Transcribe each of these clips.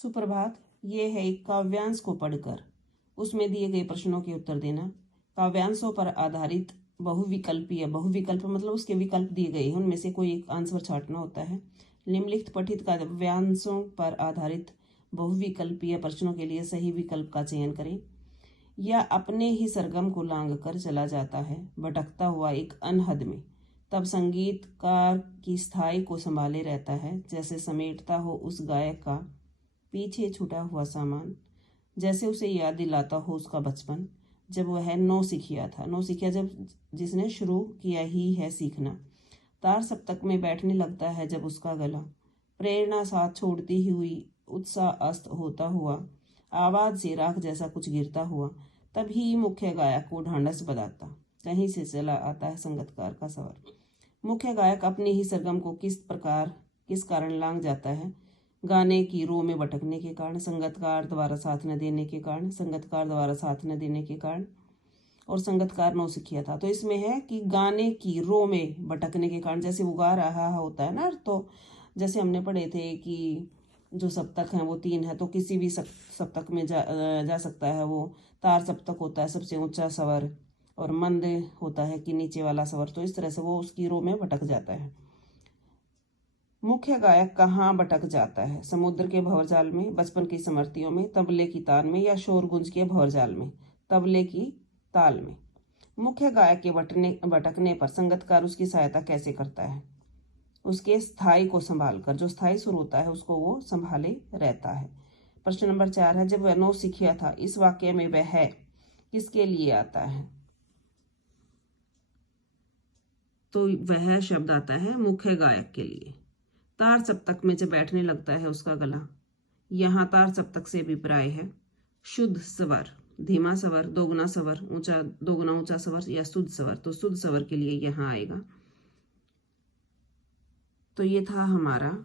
सुप्रभात। ये है एक काव्यांश को पढ़कर उसमें दिए गए प्रश्नों के उत्तर देना। काव्यांशों पर आधारित बहुविकल्पीय, बहुविकल्प मतलब उसके विकल्प दिए गए हैं, उनमें से कोई एक आंसर छांटना होता है। निम्नलिखित पठित काव्यांशों पर आधारित बहुविकल्पीय प्रश्नों के लिए सही विकल्प का चयन करें। या अपने ही सरगम को लांग कर चला जाता है भटकता हुआ एक अनहद में, तब संगीतकार की स्थाई को संभाले रहता है, जैसे समेटता हो उस गायक का पीछे छूटा हुआ सामान, जैसे उसे याद दिलाता हो उसका बचपन जब वह नौसिखिया था। नौसिखिया जब जिसने शुरू किया ही है सीखना। तार सप्तक में बैठने लगता है जब उसका गला, प्रेरणा साथ छोड़ती हुई उत्साह अस्त होता हुआ, आवाज से राख जैसा कुछ गिरता हुआ, तभी मुख्य गायक को ढांढस बधाता कहीं से चला आता है संगीतकार का स्वर। मुख्य गायक अपने ही सरगम को किस कारण लांग जाता है? गाने की रो में भटकने के कारण, संगीतकार द्वारा साथ न देने के कारण, संगीतकार द्वारा साथ न देने के कारण, और संगीतकार नौसिखिया था। तो इसमें है कि गाने की रो में भटकने के कारण, जैसे वो गा रहा होता है ना, तो जैसे हमने पढ़े थे कि जो सप्तक हैं वो 3 है, तो किसी भी सप्तक में जा सकता है। वो तार सप्तक होता है सबसे ऊंचा स्वर, और मंद होता है कि नीचे वाला स्वर, तो इस तरह से वो उसकी रो में भटक जाता है। मुख्य गायक कहाँ भटक जाता है? समुद्र के भंवरजाल में, बचपन की स्मृतियों में, तबले की तान में, या शोरगुंज के भंवरजाल में, तबले की ताल में। मुख्य गायक के भटकने पर संगीतकार उसकी सहायता कैसे करता है? उसके स्थाई को संभाल कर, जो स्थाई सुर होता है उसको वो संभाले रहता है। प्रश्न नंबर 4 है, जब वह नौसिखिया था, इस वाक्य में वह है किसके लिए आता है? तो वह शब्द आता है मुख्य गायक के लिए। तार सप्तक में जब बैठने लगता है उसका गला, यहाँ तार सप्तक से अभिप्राय है शुद्ध स्वर, धीमा स्वर, दोगुना स्वर, ऊंचा, दोगुना ऊंचा स्वर, या शुद्ध स्वर। तो शुद्ध स्वर के लिए यहाँ आएगा। तो ये था हमारा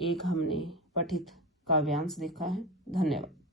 एक हमने पठित काव्यांश देखा है। धन्यवाद।